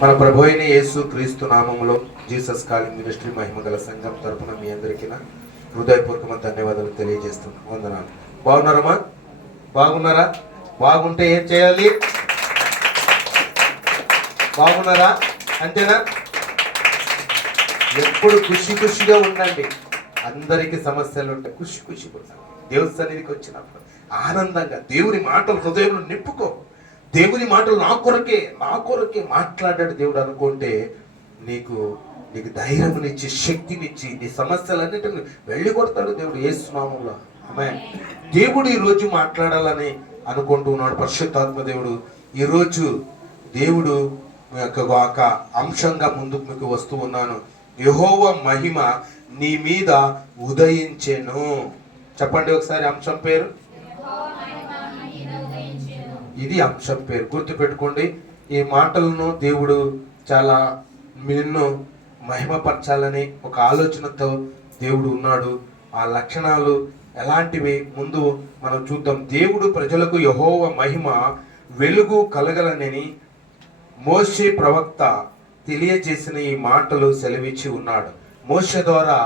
మన ప్రభు అయిన యేసు క్రీస్తు నామములో జీసస్ కాలింగ్ మినిస్ట్రీ మహిమగల సంఘం తరపున మీ అందరికీ హృదయపూర్వకమైన ధన్యవాదాలు తెలియజేస్తున్నాను. వందనాలు. బాగున్నారమ్మా? బాగున్నారా? బాగుంటే ఏం చేయాలి? బాగున్నారా? అంతేనా? ఎప్పుడు ఖుషిగా ఉండండి. అందరికీ సమస్యలు ఉంటాయి, ఖుషిగా ఉండండి. దేవుని సన్నిధికి వచ్చినప్పుడు ఆనందంగా దేవుని మాటలు హృదయంలో నింపుకో. దేవుని మాటలు నా కొరకే మాట్లాడాడు దేవుడు అనుకుంటే నీకు ధైర్యమునిచ్చి శక్తినిచ్చి నీ సమస్యలన్నిటిని వెళ్ళి కొడతాడు దేవుడు యేసు నామములో. ఆమేన్. దేవుడు ఈరోజు మాట్లాడాలని అనుకుంటున్నాడు. పరిశుద్ధాత్మ దేవుడు ఈరోజు దేవుడు ఒక అంశంగా ముందుకు మీకు వస్తూ ఉన్నాను. యెహోవా మహిమ నీ మీద ఉదయించెను. చెప్పండి ఒకసారి అంశం పేరు. ఇది అంశం పేరు. గుర్తుపెట్టుకోండి. ఈ మాటలను దేవుడు చాలా నిన్ను మహిమపరచాలని ఒక ఆలోచనతో దేవుడు ఉన్నాడు. ఆ లక్షణాలు ఎలాంటివి ముందు మనం చూద్దాం. దేవుడు ప్రజలకు యెహోవా మహిమ వెలుగు కలగలనని మోషే ప్రవక్త తెలియజేసిన ఈ మాటలు సెలవిచ్చి ఉన్నాడు. మోషే ద్వారా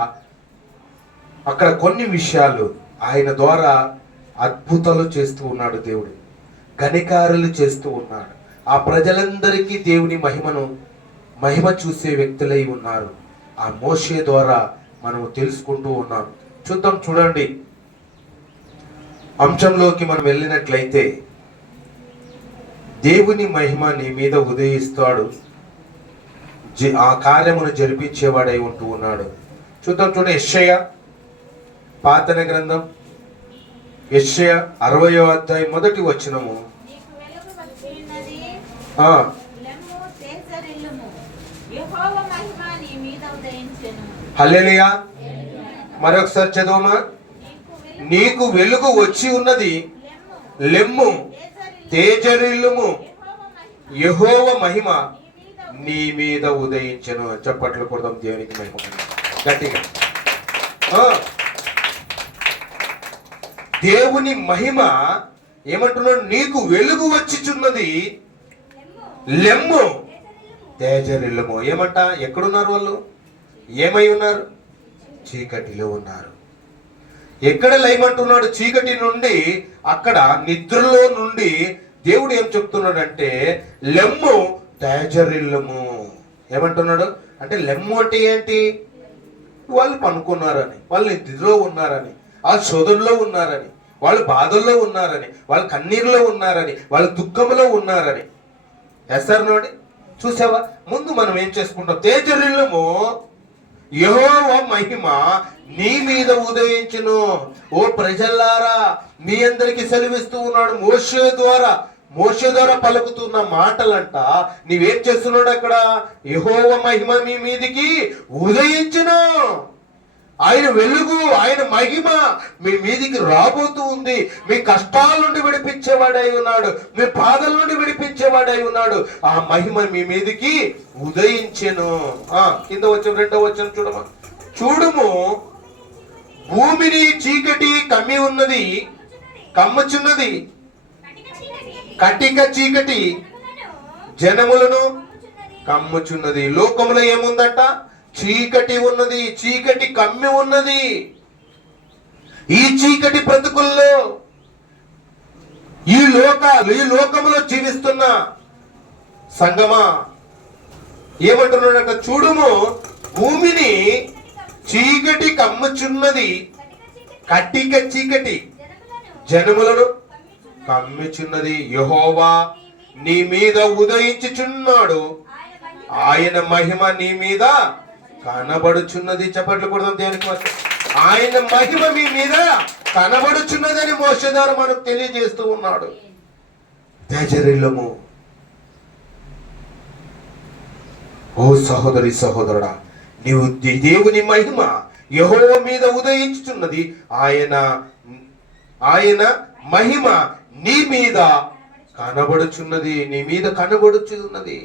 అక్కడ కొన్ని విషయాలు ఆయన ద్వారా అద్భుతాలు చేస్తూ ఉన్నాడు. దేవుడు ఘనకార్యాలు చేస్తూ ఉన్నాడు. ఆ ప్రజలందరికీ దేవుని మహిమ చూసే వ్యక్తులై ఉన్నారు. ఆ మోషే ద్వారా మనము తెలుసుకుంటూ ఉన్నాం. చూడండి అంశంలోకి మనం వెళ్ళినట్లయితే దేవుని మహిమ నీ మీద ఉదయిస్తాడు, ఆ కార్యమును జరిపించేవాడై ఉంటూ ఉన్నాడు. చూడండి యెషయా పాతన గ్రంథం యెషయా 60వ అధ్యాయం 1వ వచనము. హల్లెలూయా. మరొకసారి చదవమా. నీకు వెలుగు వచ్చి ఉన్నది, లెమ్ము తేజరిల్లుము, యెహోవా మహిమ నీ మీద ఉదయించెను. చప్పట్లు కొడదాం దేవునికి మహిమ గట్టిగా. దేవుని మహిమ ఏమంటున్నాడు? నీకు వెలుగు వచ్చిచున్నది, లెమ్ము తేజరిల్లుము. ఏమంట? ఎక్కడున్నారు వాళ్ళు? ఏమై ఉన్నారు? చీకటిలో ఉన్నారు. ఎక్కడ లేమంటున్నాడు? చీకటి నుండి, అక్కడ నిద్రలో నుండి దేవుడు ఏం చెప్తున్నాడంటే లెమ్ము తేజరిల్లుము. ఏమంటున్నాడు అంటే లెమ్ము అంటే ఏంటి? వాళ్ళు పనుకున్నారని, వాళ్ళు నిద్రలో ఉన్నారని, వాళ్ళు శోధనలో ఉన్నారని, వాళ్ళు బాధల్లో ఉన్నారని, వాళ్ళు కన్నీరులో ఉన్నారని, వాళ్ళు దుఃఖంలో ఉన్నారని. ఎస్ఆర్ నోడి చూసావా? ముందు మనం ఏం చేసుకుంటాం? తేజరిల్లుము, యెహోవా మహిమ నీ మీద ఉదయించును. ఓ ప్రజల్లారా, మీ అందరికి సెలవిస్తూ ఉన్నాడు మోషే ద్వారా పలుకుతున్న మాటలంట. నీవేం చేస్తున్నాడు అక్కడ? యెహోవా మహిమ మీ మీదికి ఉదయించును. ఆయన వెలుగు, ఆయన మహిమ మీ మీదికి రాబోతూ ఉంది. మీ కష్టాల నుండి విడిపించేవాడై ఉన్నాడు, మీ బాధల నుండి విడిపించేవాడై ఉన్నాడు. ఆ మహిమ మీ మీదికి ఉదయించెను. కింద వచ్చిన 2వ వచనం చూడమా. చూడుము, భూమిని చీకటి కమ్ముచున్నది, కటిక చీకటి జనములను కమ్ముచున్నది. లోకములో ఏముందట? చీకటి ఉన్నది, చీకటి కమ్మి ఉన్నది. ఈ చీకటి బ్రతుకుల్లో ఈ లోకములో జీవిస్తున్న సంగమా ఏమంటున్నాడంట? చూడుము, భూమిని చీకటి కమ్ముచున్నది, కటిక చీకటి జనములను కమ్ముచున్నది. యెహోవా నీ మీద ఉదయించుచున్నాడు, ఆయన మహిమ నీ మీద కనబడుచున్నది. చప్పట్లు కొడదాం దేవునికి. ఆయన మహిమ మీ మీద కనబడుచున్నదని మోషే ద్వారా మనకు తెలియజేస్తూ ఉన్నాడు. తేజరిల్లుము. ఓ సహోదరి సహోదరుడా, నీవు దేవుని మహిమ యెహోవా మీద ఉదయించుచున్నది. ఆయన మహిమ నీ మీద కనబడుచున్నది, నీ మీద కనబడుచున్నది.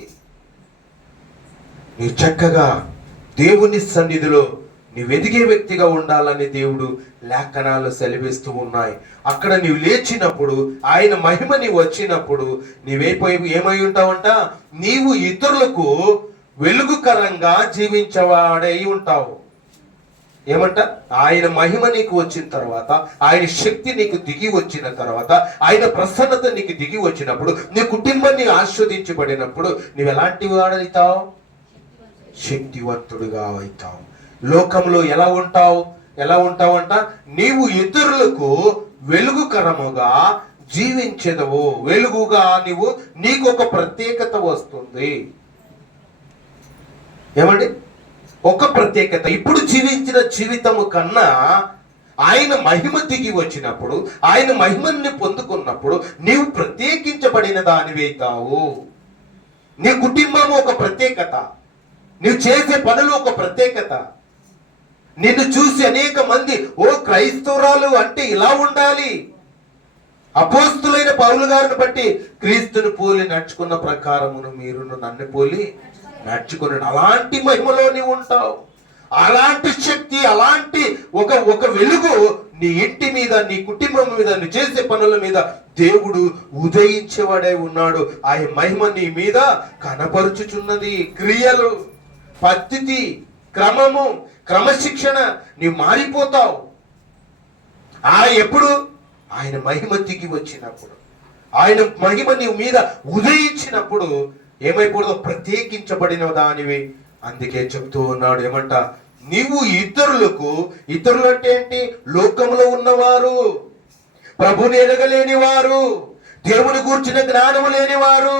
నీ చక్కగా దేవుని సన్నిధిలో నీవు ఎదిగే వ్యక్తిగా ఉండాలని దేవుడు లేఖనాలు సెలవిస్తూ ఉన్నాయి. అక్కడ నీవు లేచినప్పుడు, ఆయన మహిమ నీవు వచ్చినప్పుడు ఏమై ఉంటావంట? నీవు ఇతరులకు వెలుగుకరంగా జీవించేవాడై ఉంటావు. ఏమంట? ఆయన మహిమ నీకు వచ్చిన తర్వాత, ఆయన శక్తి నీకు దిగి వచ్చిన తర్వాత, ఆయన ప్రసన్నత నీకు దిగి వచ్చినప్పుడు, నీ కుటుంబాన్ని ఆస్వాదించబడినప్పుడు నీవు ఎలాంటి వాడవుతావు? శక్తివంతుడుగా అవుతావు. లోకంలో ఎలా ఉంటావంట? నీవు ఇతరులకు వెలుగుకరముగా జీవించెదవు. వెలుగుగా నీకు ఒక ప్రత్యేకత వస్తుంది. ఏమండి? ఒక ప్రత్యేకత. ఇప్పుడు జీవించిన జీవితము కన్నా ఆయన మహిమ దిగి వచ్చినప్పుడు, ఆయన మహిమని పొందుకున్నప్పుడు నీవు ప్రత్యేకించబడిన దానివైతావు. నీ కుటుంబము ఒక ప్రత్యేకత, నీవు చేసే పనులు ఒక ప్రత్యేకత. నిన్ను చూసి అనేక మంది, ఓ క్రైస్తవురాలు అంటే ఇలా ఉండాలి. అపోస్తులైన పౌలు గారిని బట్టి క్రీస్తుని పోలి నడుచుకున్న ప్రకారమును మీరును నన్ను పోలి నడుచుకున్నాడు. అలాంటి మహిమలో నీవు ఉంటావు. అలాంటి శక్తి, అలాంటి ఒక వెలుగు నీ ఇంటి మీద, నీ కుటుంబం మీద, నీ చేసే పనుల మీద దేవుడు ఉదయించేవాడై ఉన్నాడు. ఆయన మహిమ నీ మీద కనపరుచుచున్నది. క్రియలు, పద్ధతి, క్రమము, క్రమశిక్షణ, నీవు మారిపోతావు. ఎప్పుడు? ఆయన మహిమ దిగి వచ్చినప్పుడు, ఆయన మహిమ నీవు మీద ఉదయించినప్పుడు ఏమైపోతుందో? ప్రత్యేకించబడిన దానివి. అందుకే చెప్తూ ఉన్నాడు, ఏమంట? నీవు ఇతరులు అంటే ఏంటి? లోకంలో ఉన్నవారు, ప్రభుని ఎదగలేని వారు, దేవుని గూర్చిన జ్ఞానము లేని వారు,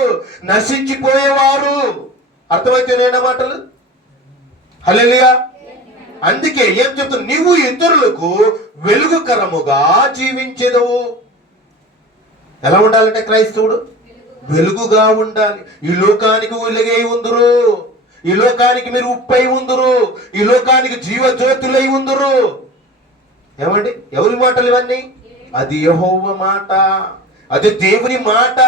నశించిపోయేవారు. అర్థమైతే నేనా మాటలు? హల్లెలూయా. అందుకే ఏం చెప్తావు? నీవు ఇతరులకు వెలుగుకరముగా జీవించెదవు. ఎలా ఉండాలంటే క్రైస్తవుడు వెలుగుగా ఉండాలి. ఈ లోకానికి వెలుగై ఉందురు, ఈ లోకానికి మీరు ఉప్పై ఉందురు, ఈ లోకానికి జీవజ్యోతులై ఉందురు. ఏమండి? ఎవరి మాటలు ఇవన్నీ? అది యెహోవా మాట, అది దేవుని మాట.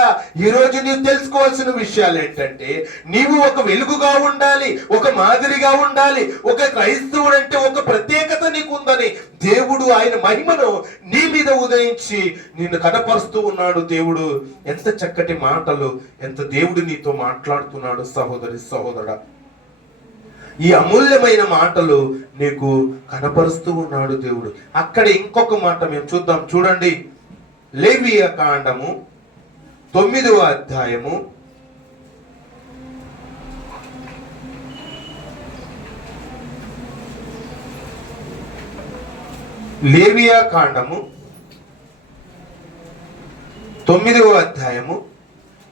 ఈ రోజు నీవు తెలుసుకోవాల్సిన విషయాలు ఏంటంటే, నీవు ఒక వెలుగుగా ఉండాలి, ఒక మాదిరిగా ఉండాలి. ఒక క్రైస్తవుడు అంటే ఒక ప్రత్యేకత నీకు ఉందని దేవుడు ఆయన మహిమను నీ మీద ఉదయించి నిన్ను కనపరుస్తూ ఉన్నాడు. దేవుడు ఎంత చక్కటి మాటలు, ఎంత దేవుడు నీతో మాట్లాడుతున్నాడు సహోదరి సహోదరుడా. ఈ అమూల్యమైన మాటలు నీకు కనపరుస్తూ ఉన్నాడు దేవుడు. అక్కడ ఇంకొక మాట మేము చూద్దాం. చూడండి, లేవియ కాండము 9వ అధ్యాయము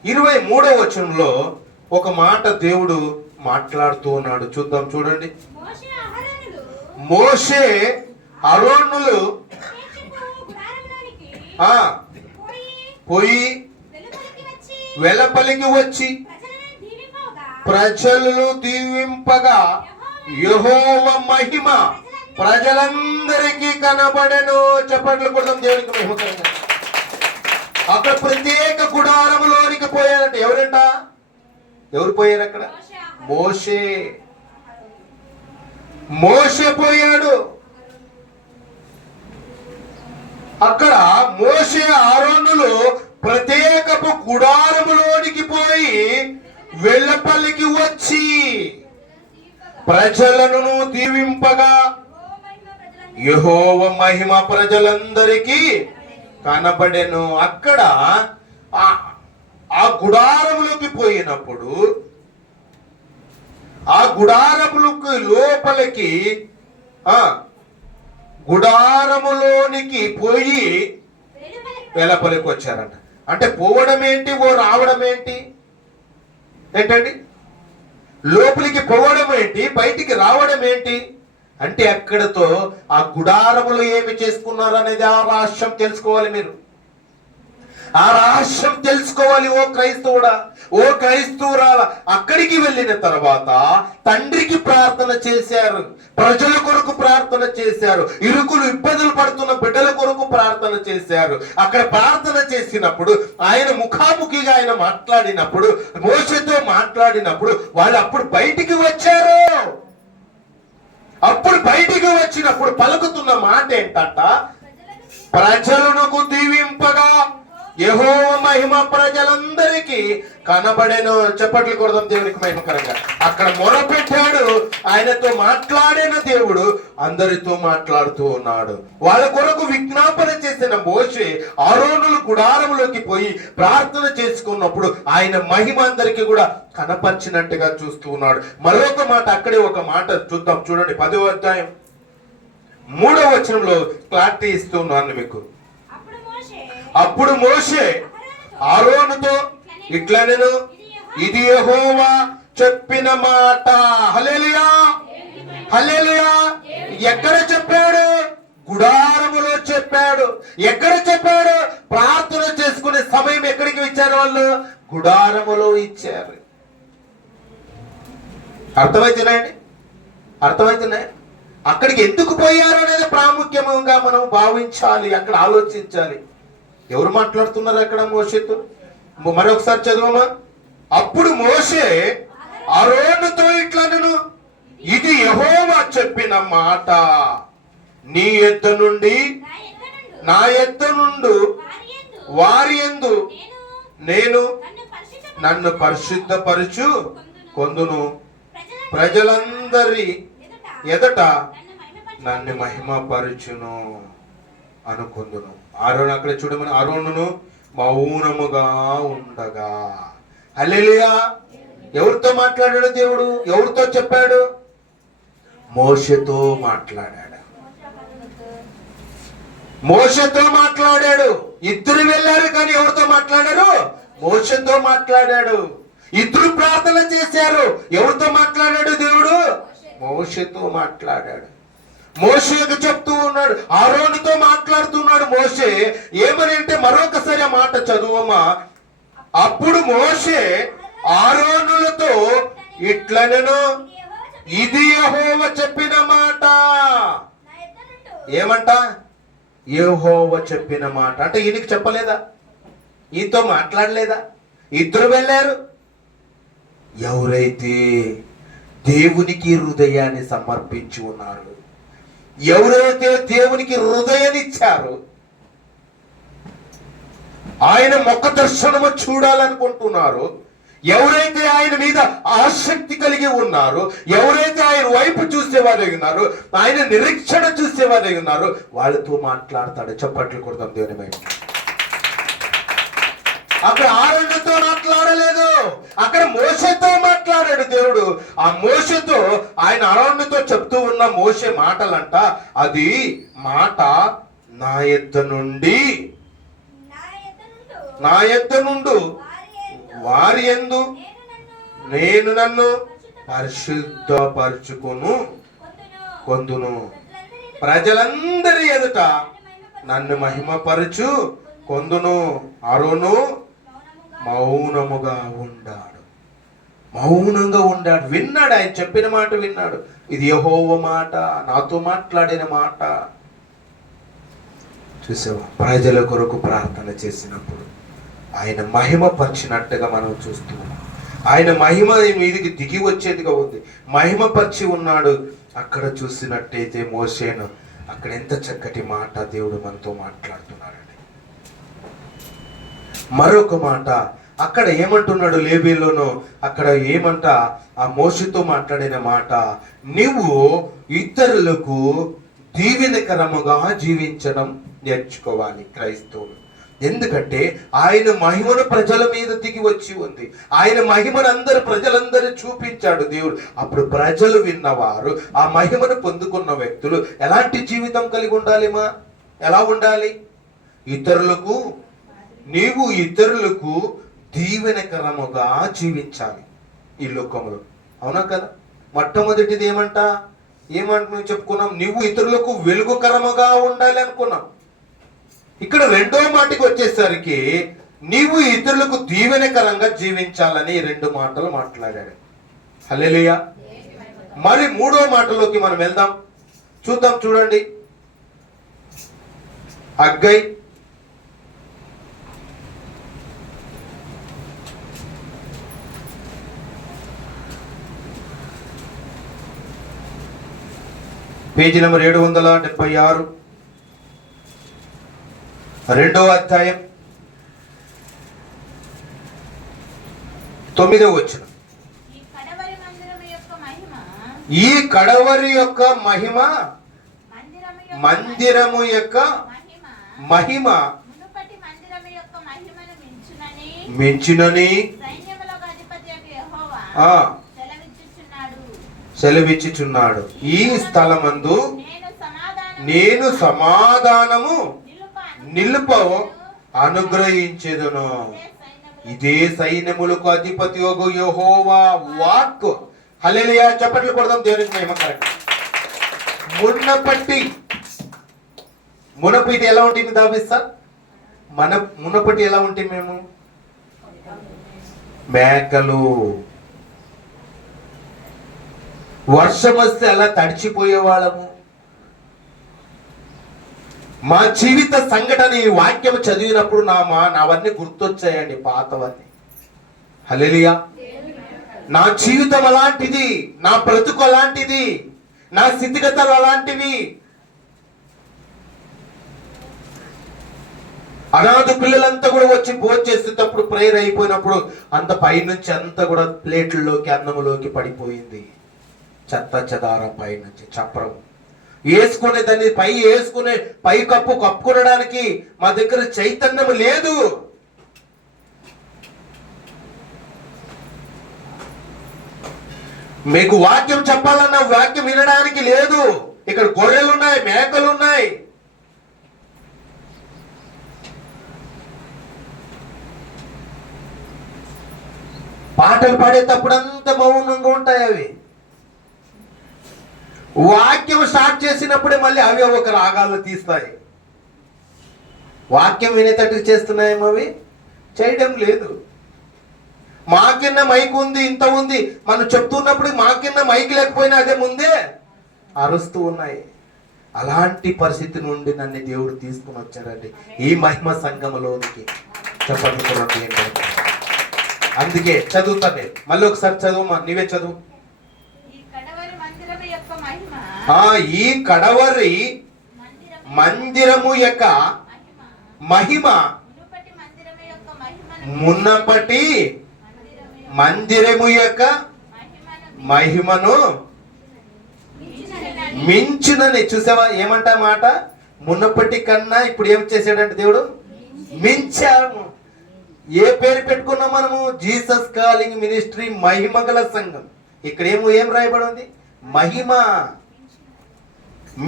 23వ వచనంలో ఒక మాట దేవుడు మాట్లాడుతూ ఉన్నాడు. చూద్దాం. చూడండి, మోషే అహరోనులు పోయి వెలుపలికి వచ్చి ప్రజలను దీవింపగా యెహోవా మహిమ ప్రజలందరికీ కనబడెను. చప్పట్లు కొడదాం దేవునికి మహిమకరంగా. అక్కడ ప్రత్యేక గుడారములోనికి పోయారంట. ఎవరు పోయారు అక్కడ? మోషే పోయాడు. అక్కడ మోషే అహరోనులు ప్రత్యేకపు గుడారములోనికి పోయి వెలుపలికి వచ్చి ప్రజలను దీవింపగా యెహోవా మహిమ ప్రజలందరికీ కనబడెను. అక్కడ ఆ గుడారములోకి పోయినప్పుడు, ఆ గుడారములకు లోపలికి గుడారములోనికి పోయి వెలుపలికి వచ్చారంట. అంటే పోవడం ఏంటి, ఓ రావడం ఏంటి? ఏంటండి? లోపలికి పోవడం ఏంటి, బయటికి రావడం ఏంటి అంటే అక్కడతో ఆ గుడారములు ఏమి చేసుకున్నారు అనేది ఆ రహస్యం తెలుసుకోవాలి. మీరు ఆ రహస్యం తెలుసుకోవాలి. ఓ క్రైస్తవుడా, ఓ క్రైస్తవురాల, అక్కడికి వెళ్ళిన తర్వాత తండ్రికి ప్రార్థన చేశారు, ప్రజల కొరకు ప్రార్థన చేశారు, ఇరుకులు ఇబ్బందులు పడుతున్న బిడ్డల కొరకు ప్రార్థన చేశారు. అక్కడ ప్రార్థన చేసినప్పుడు ఆయన ముఖాముఖిగా ఆయన మాట్లాడినప్పుడు, మోషేతో మాట్లాడినప్పుడు వాళ్ళు అప్పుడు బయటికి వచ్చారు. అప్పుడు బయటికి వచ్చినప్పుడు పలుకుతున్న మాట ఏంటంట, ప్రజలను దీవింపగా యెహోవా మహిమ ప్రజలందరికీ కనబడెను. చప్పట్లు కొడదాం దేవునికి మహిమకరంగా. అక్కడ మొరపెట్టాడు, ఆయనతో మాట్లాడిన దేవుడు అందరితో మాట్లాడుతూ ఉన్నాడు. వాళ్ళ కొరకు విజ్ఞాపన చేసిన మోషే ఆరోనుల గుడారంలోకి పోయి ప్రార్థన చేసుకున్నప్పుడు ఆయన మహిమ అందరికీ కూడా కనపరిచినట్టుగా చూస్తూ ఉన్నాడు. మరొక మాట, అక్కడే ఒక మాట చూద్దాం. చూడండి 10వ అధ్యాయం 3వ వచనంలో క్లారిటీ ఇస్తున్నాను మీకు. అప్పుడు మోషే ఆరోనుతో ఇట్లనెను, ఇది యెహోవా చెప్పిన మాట. హల్లెలూయా, హల్లెలూయా. ఎక్కడ చెప్పాడు? గుడారములో చెప్పాడు. ఎక్కడ చెప్పాడు? ప్రార్థన చేసుకునే సమయం ఎక్కడికి ఇచ్చారు వాళ్ళు? గుడారములో ఇచ్చారు. అర్థమైతున్నాయండి? అర్థమవుతున్నాయి? అక్కడికి ఎందుకు పోయారు అనేది ప్రాముఖ్యంగా మనం భావించాలి, అక్కడ ఆలోచించాలి. ఎవరు మాట్లాడుతున్నారు అక్కడ మోషేతో? మరొకసారి చదువమా. అప్పుడు మోషే ఆరోనుతో ఇట్లనెను, ఇది యెహోవా చెప్పిన మాట, నీ యొద్ద నుండి నా యొద్ద నుండు వారి యందు నేను నన్ను పరిశుద్ధపరచు కొందును, ప్రజలందరి ఎదట నన్ను మహిమపరచును అనుకుందును. ఆరోను అక్కడ చూడమని, ఆరోనును మౌనముగా ఉండగా. హల్లెలూయా. ఎవరితో మాట్లాడాడు దేవుడు? ఎవరితో చెప్పాడు? మోషేతో మాట్లాడాడు. మోషేతో మాట్లాడాడు. ఇద్దరు వెళ్ళారు కానీ ఎవరితో మాట్లాడారు? మోషేతో మాట్లాడాడు. ఇద్దరు ప్రార్థన చేశారు. ఎవరితో మాట్లాడాడు దేవుడు? మోషేతో మాట్లాడాడు. మోషేకు చెప్తూ ఉన్నాడు, ఆరోనుతో మాట్లాడుతున్నాడు. మోషే ఏమని అంటే, మరొకసారి ఆ మాట చదువమా. అప్పుడు మోషే ఆరోనులతో ఇట్లనెను, ఇది యెహోవా చెప్పిన మాట. ఏమంట? యెహోవా చెప్పిన మాట అంటే ఈయనకి చెప్పలేదా? ఈయనతో మాట్లాడలేదా? ఇద్దరు వెళ్ళారు. ఎవరైతే దేవునికి హృదయాన్ని సమర్పించి ఉన్నారు, ఎవరైతే దేవునికి హృదయాన్ని ఇచ్చారో, ఆయన ముఖ దర్శనము చూడాలనుకుంటున్నారో, ఎవరైతే ఆయన మీద ఆసక్తి కలిగి ఉన్నారో, ఎవరైతే ఆయన వైపు చూసేవారు ఉన్నారు, ఆయన నిరీక్షణ చూసేవారు ఉన్నారు, వాళ్ళతో మాట్లాడతాడు. చప్పట్లు కొడతాం దేవుని మీద. అక్కడ ఆరోనుతో మాట్లాడలేదు, అక్కడ మోషేతో మాట్లాడాడు దేవుడు. ఆ మోషేతో ఆయన ఆరోనుతో చెప్తూ ఉన్న మోషే మాటలంట, అది మాట నా యొద్ద నుండి వారి యందు నేను నన్ను పరిశుద్ధపరచుకొను కొందును, ప్రజలందరి ఎదుట నన్ను మహిమపరచు కొందును. ఆరోను మౌనముగా ఉండాడు. మౌనంగా ఉండాడు. విన్నాడు, ఆయన చెప్పిన మాట విన్నాడు. ఇది యెహోవా మాట, నాతో మాట్లాడిన మాట. చూసావా? ప్రజల కొరకు ప్రార్థన చేసినప్పుడు ఆయన మహిమ పరిచినట్టుగా మనం చూస్తున్నాం. ఆయన మహిమ మీదికి దిగి వచ్చేదిగా ఉంది. మహిమ పరిచి ఉన్నాడు. అక్కడ చూసినట్టయితే మోషేను, అక్కడ ఎంత చక్కటి మాట దేవుడు మనతో మాట్లాడుతున్నాడండి. మరొక మాట అక్కడ ఏమంటున్నాడు లేవీలోను, అక్కడ ఏమంట ఆ మోషేతో మాట్లాడిన మాట, నీవు ఇతరులకు దీవెనకరముగా జీవించడం నేర్చుకోవాలి క్రైస్తవులు. ఎందుకంటే ఆయన మహిమను ప్రజల మీద దిగి వచ్చి ఉంది. ఆయన మహిమను ప్రజలందరూ చూపించాడు దేవుడు. అప్పుడు ప్రజలు విన్నవారు, ఆ మహిమను పొందుకున్న వ్యక్తులు ఎలాంటి జీవితం కలిగి ఉండాలిమా? ఎలా ఉండాలి? నీవు ఇతరులకు దీవెనకరముగా జీవించాలి ఈ లోకంలో. అవునా కదా? మొట్టమొదటిది ఏమంటున్నావు చెప్పుకున్నాం, నువ్వు ఇతరులకు వెలుగుకరముగా ఉండాలి అనుకున్నాం. ఇక్కడ రెండో మాటకి వచ్చేసరికి నీవు ఇతరులకు దీవెనకరంగా జీవించాలని 2 మాటలు మాట్లాడాడు. హల్లెలూయా. మరి 3వ మాటలోకి మనం వెళ్దాం, చూద్దాం. చూడండి, హగ్గై పేజీ నెంబర్ 776, 2వ అధ్యాయం 9వ వచనం. ఈ కడవరి యొక్క మహిమ మందిరము యొక్క మహిమ మించునని సెలవిచ్చుచున్నాడు. ఈ స్థలమందు నేను సమాధానము నిలుప అనుగ్రహించెదను. ఇదే సైన్యములకు అధిపతి యెహోవా వాక్కు. హల్లెలూయా, చప్పట్లు కొడదాం దేవునికి మహిమ కలుగును. మునపటి ఎలా ఉంటుంది దావిస్తా? మునపటి ఎలా ఉంటుంది? మేము మేకలు. వర్షం వస్తే అలా తడిచిపోయేవాళ్ళము. మా జీవిత సంఘటన ఈ వాక్యం చదివినప్పుడు నావన్నీ గుర్తొచ్చాయండి, పాతవన్నీ. హల్లెలూయా. నా జీవితం అలాంటిది, నా బ్రతుకు అలాంటిది, నా స్థితిగతులు అలాంటివి. అనాథ పిల్లలంతా కూడా వచ్చి భోజనం చేసేటప్పుడు ప్రేయర్ అయిపోయినప్పుడు అంత పైనుంచి అంతా కూడా ప్లేట్లలోకి అన్నములోకి పడిపోయింది. చెత్త చెదారం పైనుంచి చప్రం వేసుకునే దాన్ని పై కప్పు కప్పుకొనడానికి మా దగ్గర చైతన్యం లేదు. మీకు వాక్యం చెప్పాలన్న వాక్యం వినడానికి లేదు. ఇక్కడ గొర్రెలు ఉన్నాయి, మేకలు ఉన్నాయి. పాటలు పాడేటప్పుడు అంతా మౌనంగా ఉంటాయి అవి. వాక్యం స్టార్ట్ చేసినప్పుడే మళ్ళీ అవి ఒక రాగాలు తీస్తాయి. వాక్యం వినేటట్టుగా చేస్తున్నాయేమో అవి చేయడం లేదు. మాకిన్న మైక్ ఉంది, ఇంత ఉంది, మనం చెప్తున్నప్పుడు మాకిన్న మైక్ లేకపోయినా అదే ముందే అరుస్తూ ఉన్నాయి. అలాంటి పరిస్థితి నుండి నన్ను దేవుడు తీసుకుని వచ్చారండి ఈ మహిమ సంఘములోనికి. చెప్పండి. అందుకే చదువుతాను నేను. మళ్ళీ ఒకసారి చదువు, నీవే చదువు. ఈ కడవరి మందిరము యొక్క మహిమ మున్నపటి మందిరము యొక్క మహిమను మించునని. చూసావా ఏమంట మాట? మున్నపటి కన్నా ఇప్పుడు ఏం చేశాడంటే దేవుడు మించాము. ఏ పేరు పెట్టుకున్నాం మనము? జీసస్ కాలింగ్ మినిస్ట్రీ మహిమగల సంఘం. ఇక్కడ ఏం రాయబడి ఉంది? మహిమ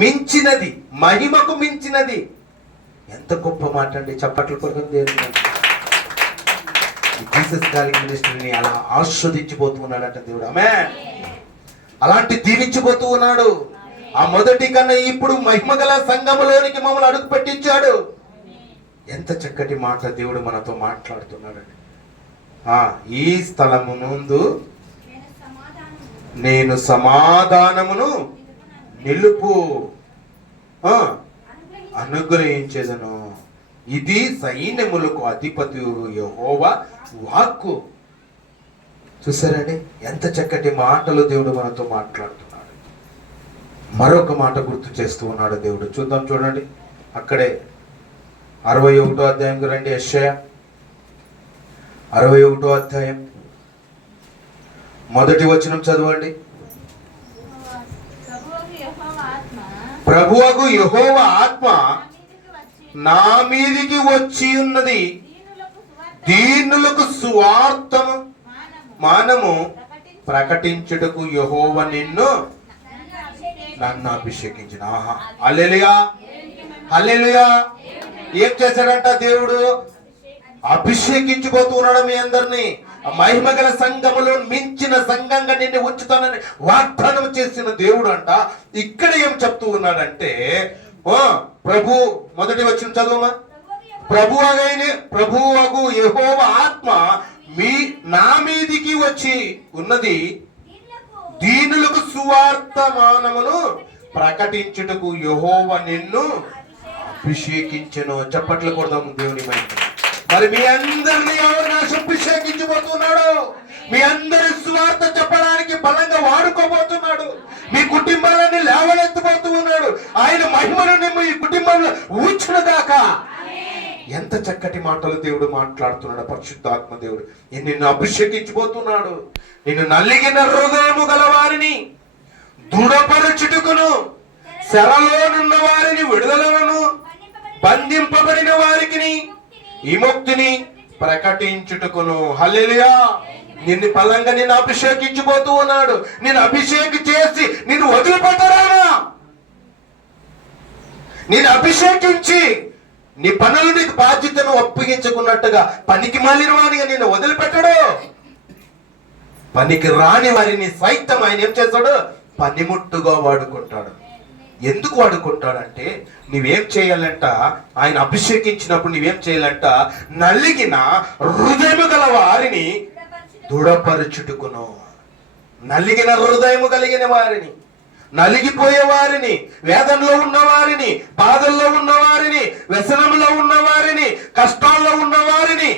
మించినది, మహిమకు మించినది. ఎంత గొప్ప మాట అండి. చప్పట్లు కొరకు దేవుడు జీసస్ కాలింగ్ మినిస్ట్రీని అలా ఆస్వాదించిపోతున్నాడట దేవుడు. ఆమేన్. అలాంటి దీవించిపోతూ ఉన్నాడు. ఆ మొదటి కన్నా ఇప్పుడు మహిమగల సంఘములోనికి మమ్మల్ని అడుగు పెట్టించాడు. ఎంత చక్కటి మాట దేవుడు మనతో మాట్లాడుతున్నాడండి. ఈ స్థలము ముందు నేను సమాధానమును నిలుపు అనుగ్రహించేదను. ఇది సైన్యములకు అధిపతి యెహోవా వాక్కు. చూసారండి ఎంత చక్కటి మాటలు దేవుడు మనతో మాట్లాడుతున్నాడు. మరొక మాట గుర్తు చేస్తూ ఉన్నాడు దేవుడు. చూద్దాం, చూడండి. అక్కడే 61వ అధ్యాయం రండి. యెషయా 61వ అధ్యాయం మొదటి వచనం చదవండి. ప్రభువగు యెహోవా ఆత్మ నా మీదికి వచ్చి ఉన్నది, దీనులకు సువార్తము మానము ప్రకటించుటకు యెహోవా నన్ను అభిషేకించిన. హల్లెలూయా, హల్లెలూయా. ఏం చేశాడంట దేవుడు? అభిషేకించబోతున్నాడు మీ అందరినీ. మహిమగల సంఘములో మించిన సంఘంగా నిన్ను ఉంచుతానని వాగ్దానం చేసిన దేవుడు అంట. ఇక్కడ ఏం చెప్తూ ఉన్నాడంటే, ప్రభు మొదటి వచ్చిన చదువుమా. ప్రభువగు యెహోవా ఆత్మ నా మీదికి వచ్చి ఉన్నది, దీనులకు సువార్తమానమును ప్రకటించుటకు యెహోవా నిన్ను అభిషేకించెను. చప్పట్లు కొడదాము దేవుని మహిమ. మరి మీ అందరినీ ఎవరు అభిషేకించబోతున్నాడు? మీ అందరి సువార్త చెప్పడానికి బలంగా వాడుకోబోతున్నాడు. మీ కుటుంబాలని లేవనెత్తబోతూ కుటుంబంలో ఊడ్చునుగాక. ఎంత చక్కటి మాటలు దేవుడు మాట్లాడుతున్నాడు. పరిశుద్ధాత్మ దేవుడు నిన్ను అభిషేకించబోతున్నాడు. నిన్ను నలిగిన హృదయము గలవారిని దృఢపరచుటకును, శరలోనున్న వారిని విడుదలను, బంధింపబడిన వారికి విముక్తిని ప్రకటించుటకును. హల్లెలూయా. నిన్ను బలంగా నిన్ను అభిషేకించబోతూ ఉన్నాడు. నిన్ను అభిషేకి చేసి నిన్ను వదిలిపెట్టరానా? నిన్ను అభిషేకించి నీ పనులు నీకు బాధ్యతను ఒప్పగించుకున్నట్టుగా పనికి మాలిన వారిగా నిన్ను వదిలిపెట్టడు. పనికి రాని వారిని సైతం ఆయన ఏం చేస్తాడు? పనిముట్టుగా వాడుకుంటాడు. ఎందుకు వాడుకుంటాడంటే నువ్వేం చేయాలంట? ఆయన అభిషేకించినప్పుడు నువ్వేం చేయాలంట? నలిగిన హృదయము గల వారిని దృఢపరచుటకును. నలిగిన హృదయము కలిగిన వారిని, నలిగిపోయే వారిని, వేదనలో ఉన్న వారిని, బాధల్లో ఉన్న వారిని, వ్యసనంలో ఉన్న వారిని, కష్టాల్లో ఉన్న వారిని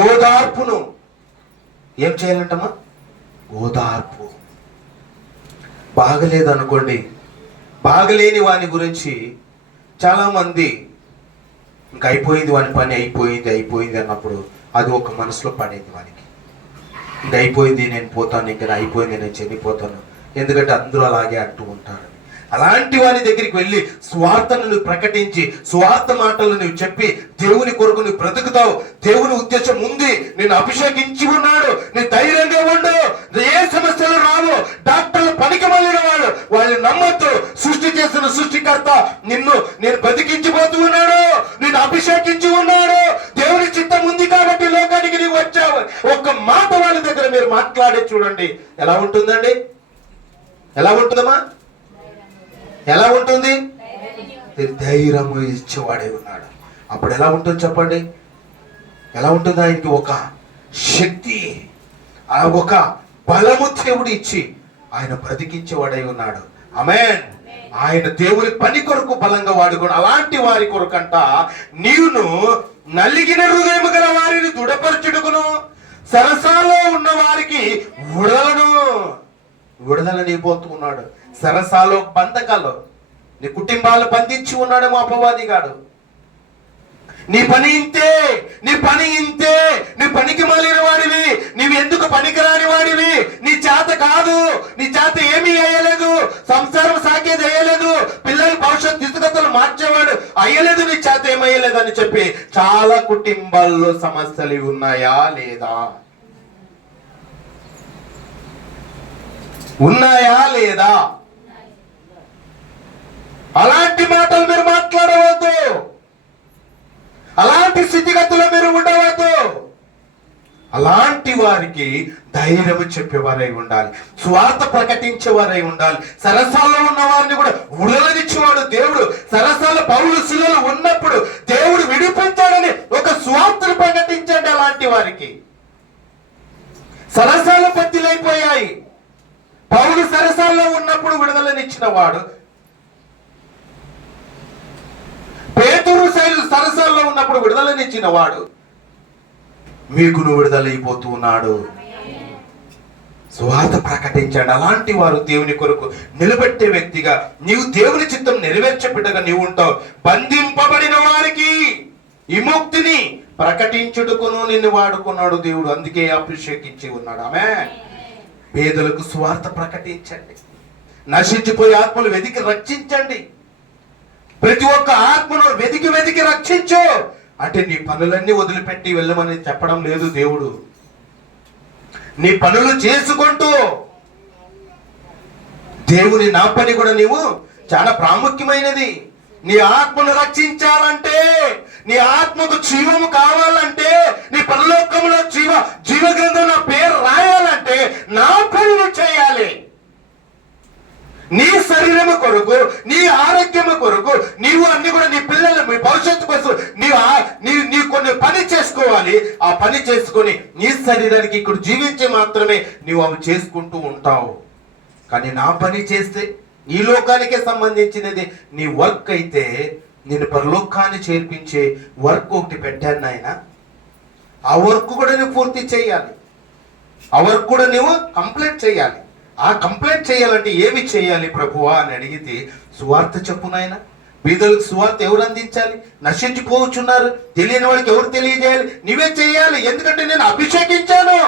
ఓదార్పును ఏం చేయాలంటమ్మా? ఓదార్పు. బాగలేదనుకోండి, బాగలేని వాని గురించి చాలా మంది ఇంక అయిపోయింది, వాని పని అయిపోయింది అన్నప్పుడు అది ఒక మనసులో పడేది వానికి. ఇంక అయిపోయింది, నేను పోతాను, ఇంక అయిపోయింది, నేను చనిపోతాను. ఎందుకంటే అందరూ అలాగే అంటూ ఉంటారు. అలాంటి వారి దగ్గరికి వెళ్ళి స్వార్థను నువ్వు ప్రకటించి, స్వార్థ మాటలు నువ్వు చెప్పి దేవుని కొరకు నువ్వు బ్రతుకుతావు. దేవుని ఉద్దేశం ఉంది, నేను అభిషేకించి ఉన్నాడు, నీ ధైర్యంగా ఉండు, ఏ సమస్యలు రావు. డాక్టర్లు పనికి మళ్ళిన వాళ్ళు, వాళ్ళని నమ్మొద్దు. సృష్టి చేసిన సృష్టికర్త నేను బ్రతికించిపోతూ ఉన్నాడు, నేను అభిషేకించి ఉన్నాడు, దేవుని చిత్తం ఉంది కాబట్టి లోకానికి నీవు వచ్చావు. ఒక్క మాట వాళ్ళ దగ్గర మీరు మాట్లాడే చూడండి, ఎలా ఉంటుందండి? ఎలా ఉంటుందమ్మా? ఎలా ఉంటుంది? ధైర్యము ఇచ్చేవాడే ఉన్నాడు. అప్పుడు ఎలా ఉంటుంది చెప్పండి? ఎలా ఉంటుంది? ఆయనకి ఒక శక్తి, ఒక బలము దేవుడు ఇచ్చి ఆయన బ్రతికించేవాడై ఉన్నాడు. ఆమేన్. ఆయన దేవుని పని కొరకు బలంగా వాడుకోడు. అలాంటి వారి కొరకంట నీవును నలిగిన హృదయము గల వారిని దృఢపరచుటకును, సరసాలో ఉన్న వారికి విడుదలనిపోతూ ఉన్నాడు. సరసాలు, బంధకాలు, నీ కుటుంబాలు బంధించి ఉన్నాడు మా అపవాది గాడు. నీ పని ఇంతే, నీ పని ఇంతే, నీ పనికి మాలిన వాడివి, నీవు ఎందుకు పనికిరాని వాడివి, నీ చేత కాదు, నీ చేత ఏమీ అయ్యలేదు, సంసారం సాగేది అయ్యలేదు, పిల్లల భవిష్యత్ స్థితిగతులు మార్చేవాడు అయ్యలేదు, నీ చేత ఏమయ్యలేదు అని చెప్పి చాలా కుటుంబాల్లో సమస్యలు ఉన్నాయా లేదా? ఉన్నాయా లేదా? అలాంటి మాటలు మీరు మాట్లాడవద్దు. అలాంటి స్థితిగతులు మీరు ఉండవద్దు. అలాంటి వారికి ధైర్యం చెప్పేవారై ఉండాలి, స్వార్థ ప్రకటించేవారై ఉండాలి. సరసాల్లో ఉన్న వారిని కూడా విడుదలనిచ్చేవాడు దేవుడు. సరసాల పౌలు శిలలు ఉన్నప్పుడు దేవుడు విడిపించాడని ఒక స్వార్థను ప్రకటించండి. అలాంటి వారికి సరసాల పత్తిలైపోయాయి. పౌలు సరసాల్లో ఉన్నప్పుడు విడుదలనిచ్చిన వాడు, పేతురు సరసాల్లో ఉన్నప్పుడు విడుదలనిచ్చిన వాడు మీకును విడుదలైపోతూ ఉన్నాడు. సువార్త ప్రకటించండి. అలాంటి వారు దేవుని కొరకు నిలబెట్టే వ్యక్తిగా, నీవు దేవుని చిత్తం నెరవేర్చబిడ్డగా నీవు ఉంటావు. బంధింపబడిన వారికి విముక్తిని ప్రకటించుటకును నిన్ను వాడుకున్నాడు దేవుడు. అందుకే అభిషేకించి ఉన్నాడు. ఆమేన్. పేదలకు స్వార్థ ప్రకటించండి. నశించిపోయే ఆత్మలు వెతికి రక్షించండి. ప్రతి ఒక్క ఆత్మను వెతికి రక్షించు. అంటే నీ పనులన్నీ వదిలిపెట్టి వెళ్ళమని చెప్పడం లేదు దేవుడు. నీ పనులు చేసుకుంటూ దేవుని నా పని కూడా నీవు చాలా ప్రాముఖ్యమైనది. నీ ఆత్మను రక్షించాలంటే, నీ ఆత్మకు జీవము కావాలంటే, నీ పరలోకంలో జీవ గ్రంథం నా పేరు రాయాలంటే నా పనులు చేయాలి. నీ శరీరము కొరకు, నీ ఆరోగ్యము కొరకు నీవు అన్ని కూడా, నీ పిల్లలు, మీ భవిష్యత్తు కోసం నీవు కొన్ని పని చేసుకోవాలి. ఆ పని చేసుకొని నీ శరీరానికి ఇక్కడ జీవించి మాత్రమే నీవు అవి చేసుకుంటూ ఉంటావు. కానీ నా పని చేస్తే ఈ లోకానికే సంబంధించినది నీ వర్క్ అయితే, నేను పరలోకాన్ని చేర్పించే వర్క్ ఒకటి పెట్టాను నాయన. ఆ వర్క్ కూడా నువ్వు పూర్తి చేయాలి. ఆ వర్క్ కూడా నువ్వు కంప్లీట్ చేయాలి. ఆ కంప్లీట్ చేయాలంటే ఏమి చేయాలి ప్రభువా అని అడిగితే, సువార్త చెప్పు నాయన, బీదలకు సువార్త ఎవరు అందించాలి? నశించిపోవచ్చున్నారు, తెలియని వాళ్ళకి ఎవరు తెలియజేయాలి? నీవే చేయాలి. ఎందుకంటే నేను అభిషేకించాను,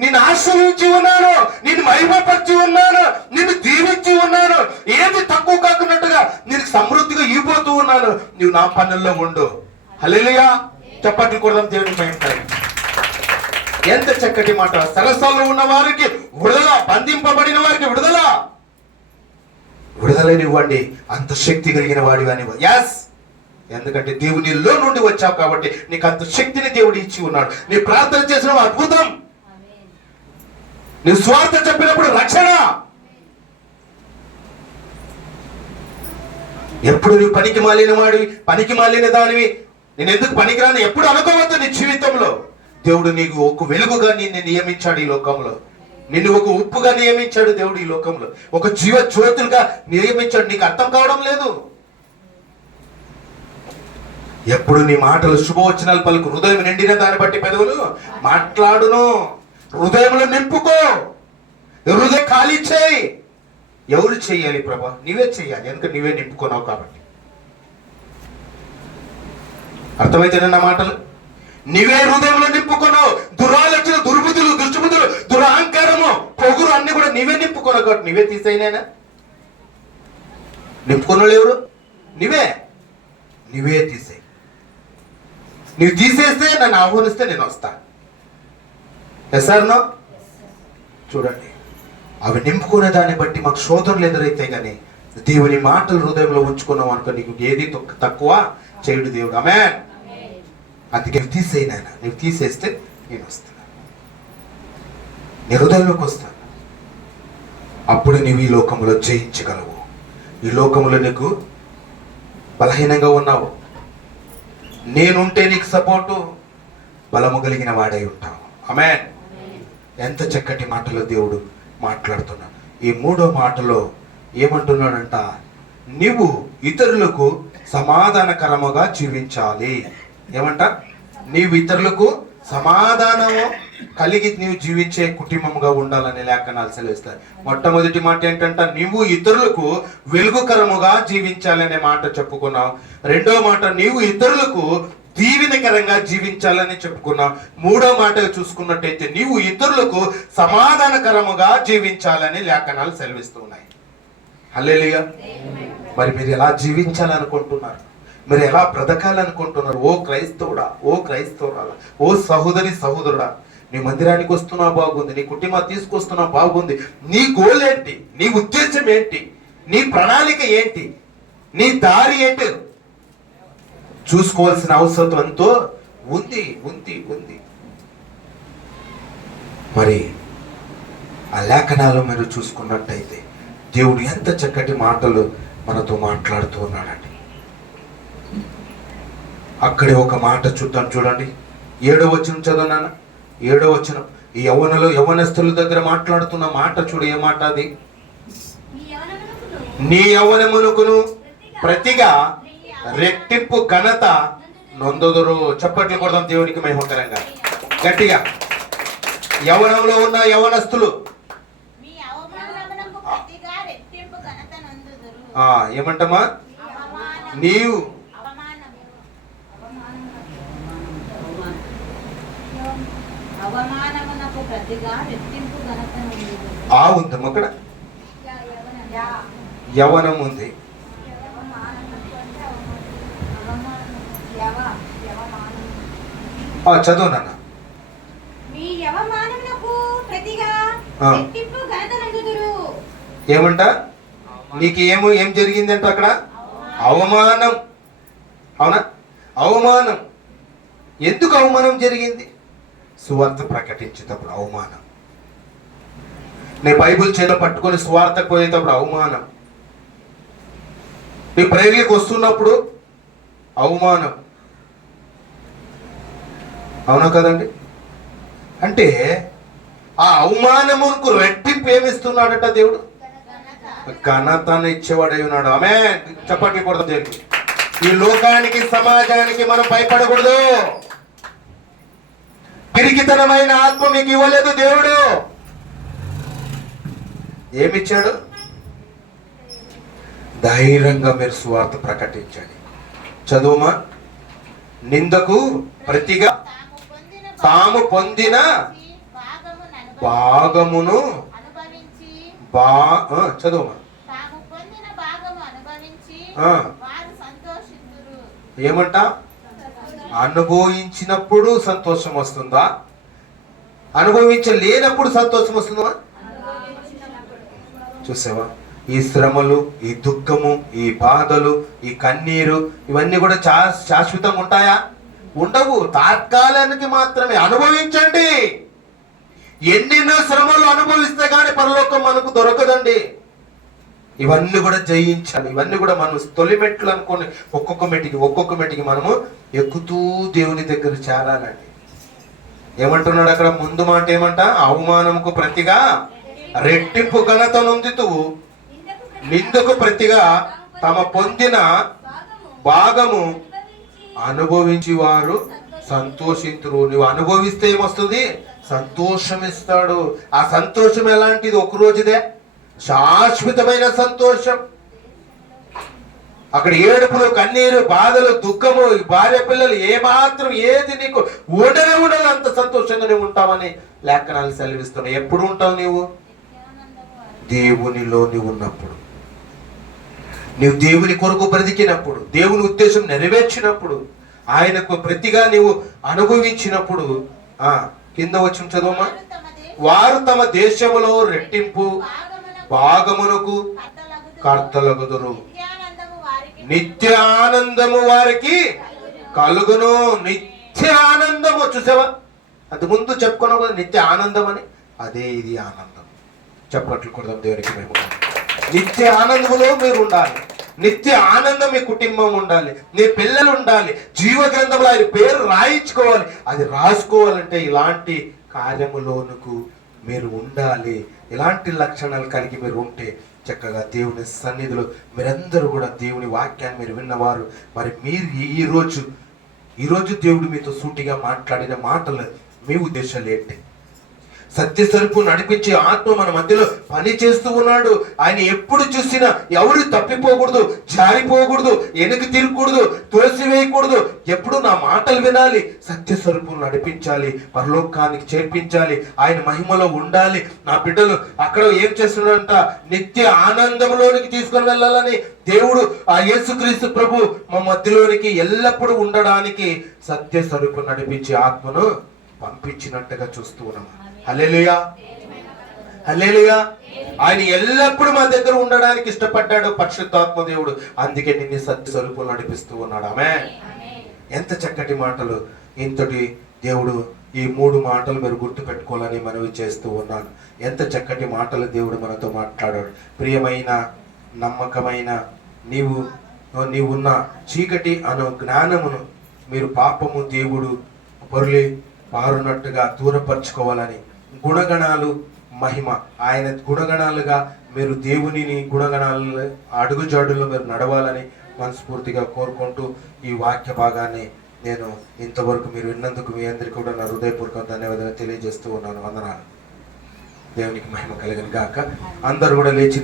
నిన్ను ఆశ్రయించి ఉన్నాను, నిన్ను మహిమపరిచి ఉన్నాను, నిన్ను దీవించి ఉన్నాను. ఏది తక్కువ కాకున్నట్టుగా నీకు సమృద్ధిగా ఇవ్వబోతూ ఉన్నాను. నువ్వు నా పనుల్లో ఉండు. హల్లెలూయా. చప్పట్లు కొడదాం దేవుని మహిమకరంగా. ఎంత చక్కటి మాట. సరస్సులో ఉన్న వారికి విడుదల, బంధింపబడిన వారికి విడుదల. విడుదలనివ్వండి, అంత శక్తి కలిగిన వాడివని. ఎస్, ఎందుకంటే దేవునిలో నుండి వచ్చావు కాబట్టి నీకు అంత శక్తిని దేవుడు ఇచ్చి ఉన్నాడు. నీ ప్రార్థన చేసిన అద్భుతం, నీ స్వార్థ చెప్పినప్పుడు రక్షణ. ఎప్పుడు నువ్వు పనికి మాలిన వాడివి, పనికి మాలిన దానివి, నేను ఎందుకు పనికిరాను ఎప్పుడు అనుకోవద్దు. నీ జీవితంలో దేవుడు నీకు ఒక వెలుగుగా నిన్ను నియమించాడు ఈ లోకంలో. నిన్ను ఒక ఉప్పుగా నియమించాడు దేవుడు ఈ లోకంలో. ఒక జీవ జ్యోతులుగా నియమించాడు. నీకు అర్థం కావడం లేదు. ఎప్పుడు నీ మాటలు శుభవచనాలు పలుకు, హృదయం నిండిన దాన్ని బట్టి పెదవులు మాట్లాడును. హృదయంలో నింపుకో, హృదయం ఖాళీ చేయి. ఎవరు చెయ్యాలి ప్రభా? నీవే చెయ్యాలి, ఎందుకంటే నీవే నింపుకున్నావు కాబట్టి. అర్థమైతేనే నా మాటలు? నీవే హృదయంలో నింపుకున్నావు. దురాలోచన, దుర్బుద్ధులు, దుష్టబుద్ధులు, దురహంకారము, పొగురు అన్ని కూడా నీవే నింపుకున్నావు కాబట్టి నీవే తీసేయినా. నింపుకున్నాడు ఎవరు? నీవే తీసేయి. నువ్వు తీసేస్తే నన్ను ఆహ్వానిస్తే నేను వస్తా. ఎస్ఆర్నో? చూడండి, అవి నింపుకునే దాన్ని బట్టి మాకు శోధనలు ఎదురైతే కానీ దేవుని మాటలు హృదయంలో ఉంచుకున్నావు అనుకో, నీకు ఏది తక్కువ చేయుడు దేవుడు. ఆమేన్. అందుకే తీసేయి నాయన. నువ్వు తీసేస్తే నేను వస్తాను, నీ హృదయంలోకి వస్తాను. అప్పుడు నువ్వు ఈ లోకంలో జయించగలవు. ఈ లోకంలో నీకు బలహీనంగా ఉన్నావు, నేనుంటే నీకు సపోర్టు, బలము కలిగిన వాడై ఉంటావు. ఆమేన్. ఎంత చక్కటి మాటలో దేవుడు మాట్లాడుతున్నాడు. ఈ మూడో మాటలో ఏమంటున్నాడంట? నీవు ఇతరులకు సమాధానకరముగా జీవించాలి. ఏమంట? నీవు ఇతరులకు సమాధానము కలిగి నీవు జీవించే కుటుంబంగా ఉండాలని లేఖనాలు సెలవిస్తాయి. మొట్టమొదటి మాట ఏంటంట? నీవు ఇతరులకు వెలుగుకరముగా జీవించాలనే మాట చెప్పుకున్నావు. రెండో మాట నీవు ఇతరులకు దీవెనకరంగా జీవించాలని చెప్పుకున్నావు. మూడో మాట చూసుకున్నట్టయితే నీవు ఇతరులకు సమాధానకరముగా జీవించాలని లేఖనాలు సెలవిస్తున్నాయి. హల్లెలూయా. మరి మీరు ఎలా జీవించాలనుకుంటున్నారు? మీరు ఎలా బ్రతకాలనుకుంటున్నారు? ఓ క్రైస్తవుడా, ఓ క్రైస్తవురాలా, ఓ సహోదరి సహోదరుడా, నీ మందిరానికి వస్తున్నా బాగుంది, నీ కుటుంబం తీసుకొస్తున్నా బాగుంది. నీ గోల్ ఏంటి? నీ ఉద్దేశం ఏంటి? నీ ప్రణాళిక ఏంటి? నీ దారి ఏంటి? చూసుకోవాల్సిన అవసరం ఎంతో ఉంది ఉంది ఉంది. మరి ఆ లేఖనాలు మీరు చూసుకున్నట్టయితే దేవుడు ఎంత చక్కటి మాటలు మనతో మాట్లాడుతూ ఉన్నాడండి. అక్కడే ఒక మాట చూద్దాం, చూడండి. 7వ వచనం చదవనాన్న. 7వ వచనం ఈ యవ్వనస్తుల దగ్గర మాట్లాడుతున్న మాట చూడు. ఏ మాట అది? నీ యవ్వనమునకును ప్రతిగా రెట్టింపు ఘనత నొందదురు. చప్పట్లు కొడదాం దేవునికి మహిమకరంగా గట్టిగా. యవ్వనంలో ఉన్న యవ్వనస్తులు ఏమంటమా? నీవు ఉందమ్మా అక్కడ యవనం ఉంది. చదువు నాన్న. ఏమంట? నీకు ఏం జరిగిందంట అక్కడ? అవమానం. అవునా? అవమానం. ఎందుకు అవమానం జరిగింది? సువార్త ప్రకటించేటప్పుడు అవమానం. నీ బైబిల్ చేతిలో పట్టుకొని సువార్తకు పోయేటప్పుడు అవమానం. నీ ప్రేయర్లకు వస్తున్నప్పుడు అవమానం. అవునా కదండి? అంటే ఆ అవమానమునకు రెట్టింపు ఏమిస్తున్నాడట దేవుడు? ఘనతను ఇచ్చేవాడై ఉన్నాడు. ఆమె చప్పట్లు కొడతాం దేవుడికి. ఈ లోకానికి సమాజానికి మనం భయపడకూడదు. పిరికితనమైన ఆత్మ మీకు ఇవ్వలేదు దేవుడు. ఏమిచ్చాడు? ధైర్యంగా మీరు సువార్త ప్రకటించండి. చదువుమా. నిందకు ప్రతిగా తాము పొందిన భాగమును చదువుమా. ఏమంట? అనుభవించినప్పుడు సంతోషం వస్తుందా? అనుభవించలేనప్పుడు సంతోషం వస్తుందా? చూసావా? ఈ శ్రమలు, ఈ దుఃఖము, ఈ బాధలు, ఈ కన్నీరు ఇవన్నీ కూడా శాశ్వతంగా ఉంటాయా? ఉండవు. తాత్కాలానికి మాత్రమే. అనుభవించండి. ఎన్నెన్నో శ్రమలు అనుభవిస్తే గానీ పరలోకం మనకు దొరకదండి. ఇవన్నీ కూడా జయించాలి. ఇవన్నీ కూడా మనం తొలిమెట్లు అనుకోని ఒక్కొక్క మెట్టికి మనము ఎక్కుతూ దేవుని దగ్గర చేరాలండి. ఏమంటున్నాడు అక్కడ? ముందు మాట ఏమంట? అవమానముకు ప్రతిగా రెట్టింపు ఘనత నొందుతూ నిందకు ప్రతిగా తమ పొందిన భాగము అనుభవించి వారు సంతోషింతురు. నువ్వు అనుభవిస్తే ఏమొస్తుంది? సంతోషం ఇస్తాడు. ఆ సంతోషం ఎలాంటిది? ఒక రోజుదే, శాశ్వతమైన సంతోషం. అక్కడ ఏడుపులు, కన్నీరు, బాధలు, దుఃఖము, భార్య పిల్లలు ఏమాత్రం ఏది నీకు ఉండదు అంత సంతోషంగా నువ్వు ఉంటావని లేఖనాలు సెలవిస్తున్నాయి. ఎప్పుడు ఉంటావు నీవు? దేవునిలో నీవు ఉన్నప్పుడు, నీవు దేవుని కొరకు బ్రతికినప్పుడు, దేవుని ఉద్దేశం నెరవేర్చినప్పుడు, ఆయనకు ప్రతిగా నీవు అనుభవించినప్పుడు. కింద వచ్చిన చదువుమా. వారు తమ దేశములో రెట్టింపు భాగమునకు కర్తలగుదురు. నిత్య ఆనందము వారికి కలుగును. నిత్య ఆనందము. చూసావా? అది ముందు చెప్పుకున్నావు కదా, నిత్య ఆనందం అని. అదే ఇది ఆనందం. చెప్పట్లు కొడదాం దేవునికి. మేము నిత్య ఆనందములో మీరు ఉండాలి. నిత్య ఆనందం మీ కుటుంబం ఉండాలి, నీ పిల్లలు ఉండాలి. జీవ గ్రంథంలో ఆయన పేరు రాయించుకోవాలి. అది రాసుకోవాలంటే ఇలాంటి కార్యములోనుకు మీరు ఉండాలి. ఇలాంటి లక్షణాలు కలిగి మీరు ఉంటే చక్కగా దేవుని సన్నిధిలో మీరందరూ కూడా దేవుని వాక్యాన్ని మీరు విన్నవారు. మరి మీరు ఈరోజు దేవుడు మీతో సూటిగా మాట్లాడిన మాటలు మీ ఉద్దేశాలు ఏంటి? సత్యస్వరూపు నడిపించే ఆత్మ మన మధ్యలో పని చేస్తూ ఉన్నాడు. ఆయన ఎప్పుడు చూసినా ఎవరు తప్పిపోకూడదు, జారిపోకూడదు, వెనక్కి తిరగకూడదు, తులసివేయకూడదు. ఎప్పుడు నా మాటలు వినాలి, సత్యస్వరూపును నడిపించాలి, పరలోకానికి చేర్పించాలి, ఆయన మహిమలో ఉండాలి. నా బిడ్డలు అక్కడ ఏం చేస్తున్నాడంట? నిత్య ఆనందంలోనికి తీసుకొని వెళ్ళాలని దేవుడు ఆ యేసుక్రీస్తు ప్రభు మా మధ్యలోనికి ఎల్లప్పుడూ ఉండడానికి సత్యస్వరూపును నడిపించే ఆత్మను పంపించినట్టుగా చూస్తూ ఉన్నాం. హల్లెలూయా, హల్లెలూయా. ఆయన ఎల్లప్పుడూ మా దగ్గర ఉండడానికి ఇష్టపడ్డాడు పరిశుద్ధాత్మ దేవుడు. అందుకే నిన్ను సత్య స్వరూపంలో నడిపిస్తూ ఉన్నాడు. ఆమేన్. ఎంత చక్కటి మాటలు. ఇంతటి దేవుడు ఈ 3 మాటలు మీరు గుర్తు పెట్టుకోవాలని మనవి చేస్తూ ఉన్నాను. ఎంత చక్కటి మాటలు దేవుడు మనతో మాట్లాడాడు. ప్రియమైన, నమ్మకమైన నీవున్న చీకటి అను జ్ఞానమును మీరు పాపము దేవుడు పొరలి పారునట్టుగా దూరపరచుకోవాలని, గుణగణాలు, మహిమ ఆయన గుణగణాలుగా మీరు దేవునిని గుణగణాలు అడుగుజాడుల్లో మీరు నడవాలని మనస్ఫూర్తిగా కోరుకుంటూ ఈ వాక్య భాగాన్ని నేను ఇంతవరకు మీరు విన్నందుకు మీ అందరికీ కూడా నా హృదయపూర్వక ధన్యవాదాలు తెలియజేస్తూ ఉన్నాను. వందనాలు. దేవునికి మహిమ కలిగిన గాక. అందరూ కూడా లేచి